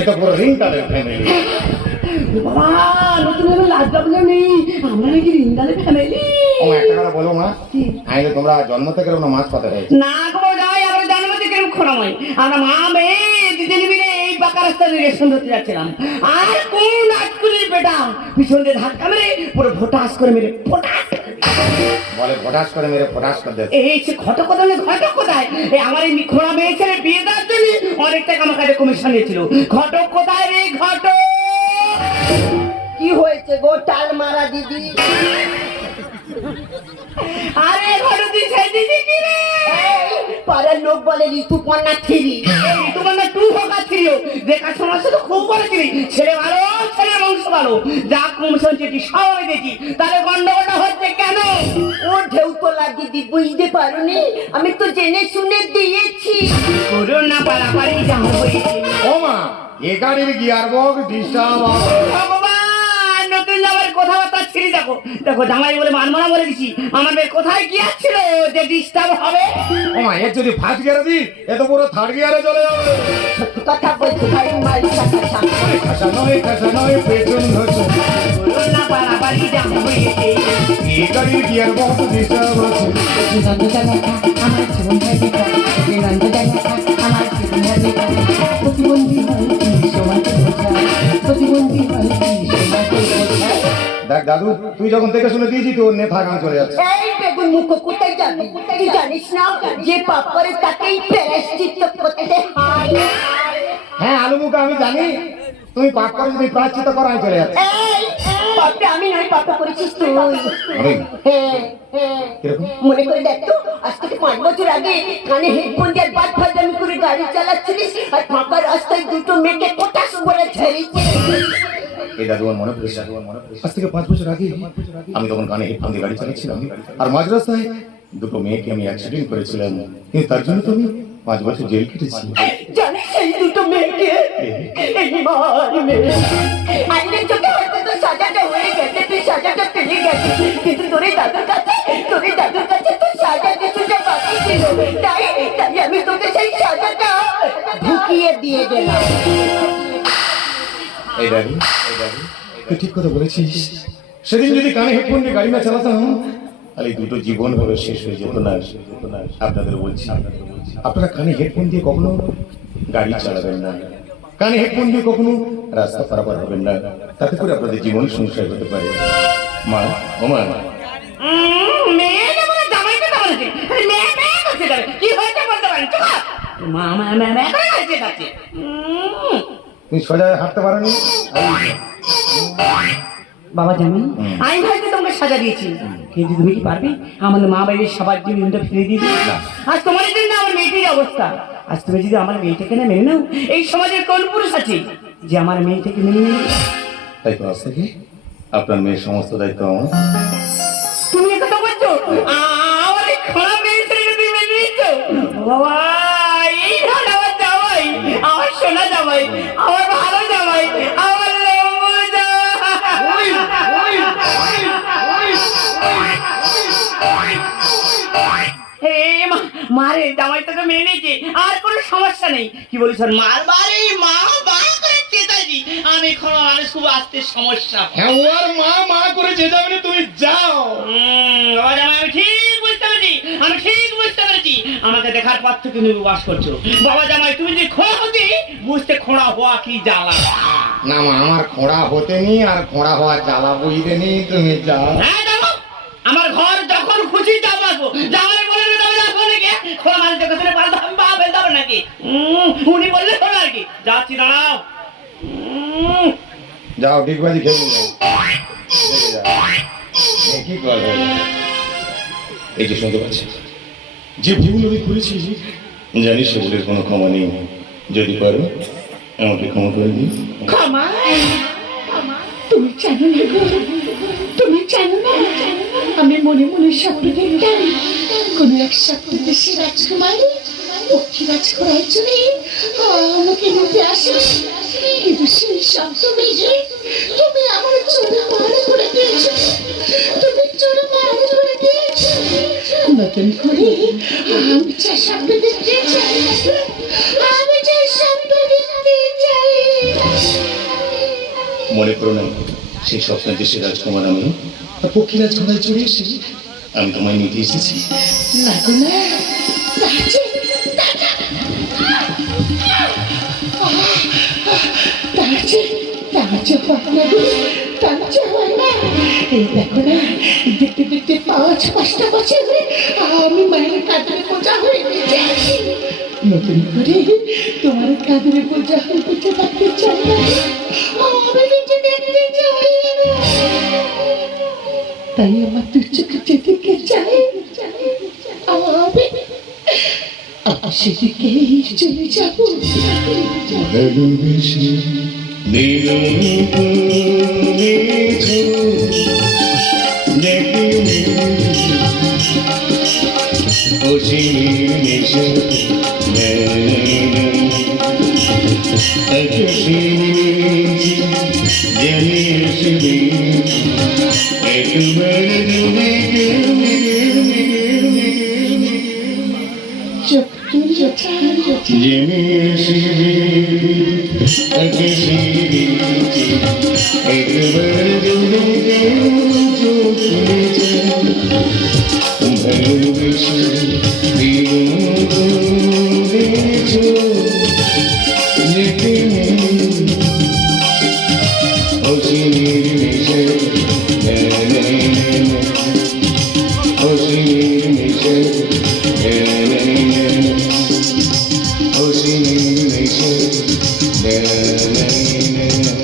এটা পুরো রিংটালের ফ্যামিলি। বাবা নতুন লাজ লাগলে নেই, আমরা নাকি রিন্দালের ফ্যামিলি। ও একটা কথা বলো মা, আইলে তোমরা জন্ম থেকে কোনো মাছ পাতে রয়েছে না গো যাই, আমরা জন্ম থেকে খোনাময়, আমরা মা মেয়ে দুজনে মিলে এই পাকা রাস্তা রিলেশন ধরতে যাচ্ছিলাম, আর কোন আটকুলির বেটা পিছন দিয়ে ধাক্কা মেরে পুরো ভোটাস করে মেরে ফোটাস বলে ফটাস করে মেরে ফটাস করে দেয়। এই সে ঘটক কোথায় ঘটক কোথায়? এই আমার এই খোলা মেয়ে ছেলে বিয়ে দেওয়ার জন্য অনেক টাকা আমার কাছে কমিশন নিয়েছিল। ঘটক কোথায় রে ঘটক? কি হয়েছে গো টাল মারা দিদি? আরে ঘটক তুই সেই দিদি কি রে? পাড়ার লোক বলে ঋতুপর্ণা থ্রি। তোমার না টু হোকা ছিল, দেখার সমস্যা তো খুব বলেছিলি, ছেলে ভালো ছেলে বংশ ভালো, যা কমিশন চেয়েছি সব আমি দেখি, তাহলে গন্ডগোলটা হচ্ছে কেন? ও ঢেউ তোলা দিদি, বুঝতে পারোনি? আমি তো জেনে শুনে দিয়েছি। করোনা পারাপারি যা হয়েছে। ও মা, এ গাড়ির গিয়ার বক্স ডিস্টার্ব। ভগবান, নতুন জামাই কথাবার্তা ছিঁড়ি দেখো দেখো, জামাই বলে মানমানা বলে দিছি, আমাদের কোথায় গিয়েছিল যে ডিস্টার্ব হবে? ও মা, এর যদি ফার্স্ট গিয়ারে দিই এ তো পুরো থার্ড গিয়ারে চলে যাবে। সত্যি কথা বলছি ভাই, মারি কাটা খাসা নয় পেছন ধরছে। করোনা পারাপারি যা হয়েছে। এ গাড়ির গিয়ার বক্স ডিস্টার্ব আছে। আমার জীবন ভাই বেকার, আমার জীবন ভাই বেকার, প্রতিবন্ধী হয় সমাজে বোঝা, প্রতিবন্ধী হয় সমাজে বোঝা। দেখ দাদু, তুই যখন থেকে শুনে দিয়েছি তোর নেতা গান চলে যাচ্ছে। এই বেগুন মুখ কোথায় যাবি? তুই জানিস না যে পাপ করে তাকেই প্রায়শ্চিত্ত করতে হয়। হ্যাঁ আলু মুখা আমি জানি, তুমি পাপ করে যদি প্রায়শ্চিত্ত করো আমি চলে যাচ্ছে। এই পাপটা আমি নয়, পাপটা করেছিস তুই। আমি? হ্যাঁ হ্যাঁ, কিরকম? মনে করে দেখ তো, আজ থেকে 5 বছর আগে কানে হেডফোন দিয়ে বাদ ফাদামি করে গাড়ি চালাচ্ছিলিস, আর ফাঁকা রাস্তায় দুটো মেয়েকে কোটাস করে ছেড়েছিস। এই দাদু আমার মনে পড়েছে, আজ থেকে 5 বছর আগে আমি তখন কানে হেডফোন দিয়ে গাড়ি চালাচ্ছিলাম, আর মাঝ রাস্তায় দুটো মেয়েকে আমি অ্যাক্সিডেন্ট করেছিলাম, কিন্তু তার জন্য তো আমি 5 বছর জেল কেটেছি। জানিস সেই দুটো মেয়েকে? এই মার মেয়ে আইনের চোখে হয়তো তো সাজাটা হয়ে গেছে, তুই সাজাটা পেয়ে গেছিস, কিন্তু তোর দাদুর কাছে তো সাজা কিছুটা বাকি ছিল, তাই আমি তোকে সেই সাজাটা ঢুকিয়ে দিয়ে গেলাম। এই দাদু, তুই ঠিক কথা বলেছিস, সেদিন যদি কানে হেডফোন দিয়ে গাড়ি না চালাতাম তাহলে এই দুটো জীবন হলো শেষ হয়ে যেত না। আপনাদের বলছি, আপনারা কানে হেডফোন দিয়ে কখনো গাড়ি চালাবেন না, কানে হেডফোন দিয়ে কখনো রাস্তা পারাপার হবেন না, তাতে করে আপনাদের জীবন সংশয় হতে পারে। মা, ও মা, মেয়ে যেমন জামাইকে তো বলেছে, মেয়ে মেয়ে করছে যাবে, কি হয়েছে বলতে পারেন? মা মা মা মা করে আসছে যাচ্ছে। তুমি সোজা হাঁটতে পারোনি? বাবা জানি আমি ভাইকে তোমাকে সাজা দিয়েছি, কিন্তু তুমি কি পারবে আমাদের মা বাড়ির সবার জীবনটা ফিরে দিয়ে দিবে? আজ তোমার জন্য আমার মেয়েটির অবস্থা, আজ তুমি যদি আমার মেয়েটাকে না মেনে নাও, এই সমাজের কোন পুরুষ আছে যে আমার মেয়েটাকে মেনে নেবে? তাই তো আজ থেকে আপনার মেয়ের সমস্ত দায়িত্ব আমার। তুমি কথা বলছো, আমার এই খারাপ মেয়ে ছেলেকে তুমি মেনে নিচ্ছ? বাবা, এই হল আমার জামাই, আমার সোনা জামাই, আমার ভালো জামাই, আমার লম্বু জামাই। মারে জামাই তোকে মেনে নিয়েছে, আর কোনো সমস্যা নেই। কি বলিস মার বাড়ি মা বা করে চেতাইছি, আমি এখন মানুষ খুব আসতে সমস্যা। হ্যাঁ, ওর মা মা করে চেঁচাবে, তুমি যাও। বাবা জামাই আমি ঠিক বুঝতে পেরেছি, আমি ঠিক বুঝতে পেরেছি, আমাকে দেখার পর থেকে তুমি বাস করছো। বাবা জামাই তুমি যদি খোঁড়া হতে বুঝতে খোঁড়া হওয়া কি জ্বালা। না মা, আমার খোঁড়া হতে নি আর খোঁড়া হওয়া জ্বালা বুঝতে নি, তুমি যাও। হ্যাঁ যাবো, আমার ঘর যখন খুশি যাবো, আসবো। জামাই বলে যাবো নাকি খোঁড়া মাঝে দেখে শুনে পাল্টা আমি বা ফেল যাবো নাকি? উনি বললে শোনো আর কি, যাচ্ছি দাঁড়াও। যাও ডিগবাজি খেয়ে নিয়ে কি করবে? এই যে শুনতে পাচ্ছি, যে ভুল আমি করেছি জানিস সেগুলোর কোনো ক্ষমা নেই, যদি পারো আমাকে ক্ষমা করে দিই। ক্ষমা? তুমি জানো না গো, তুমি জানো না আমি মনে মনে স্বপ্ন দেখতাম কোন এক স্বপ্ন দেশে রাজকুমারী পক্ষীরাজ করার জন্য আমাকে নিতে আসে, কিন্তু সেই স্বপ্ন মেঘে তুমি আমার চোরা মার করে দিয়েছো, তুমি চোরা মার করে দিয়েছো। নতুন করে আমি যা স্বপ্ন দেখতেছি আমি যে স্বপ্ন দেখতে চাই। মনে করো না সেই স্বপ্নের দেশে রাজকুমার আমি আর পক্ষী রাজকুমার চলে এসে আমি তোমায় নিতে এসেছি। না গো না, তাছে পাবনা গো, তাছে হয় না। এই দেখো না, দেখতে দেখতে 5-5টা বছর হয়ে আমি মায়ের কাঁধে বোঝা হয়ে গেছি। নতুন করে তোমার কাঁধে বোঝা হয়ে বেঁচে থাকতে চাই না, আমি বেঁচে দেখতে চাই না। তাই আমার দু চোখে যেদিকে চাই আমি সেদিকেই চলে যাবো। ভালোবেসে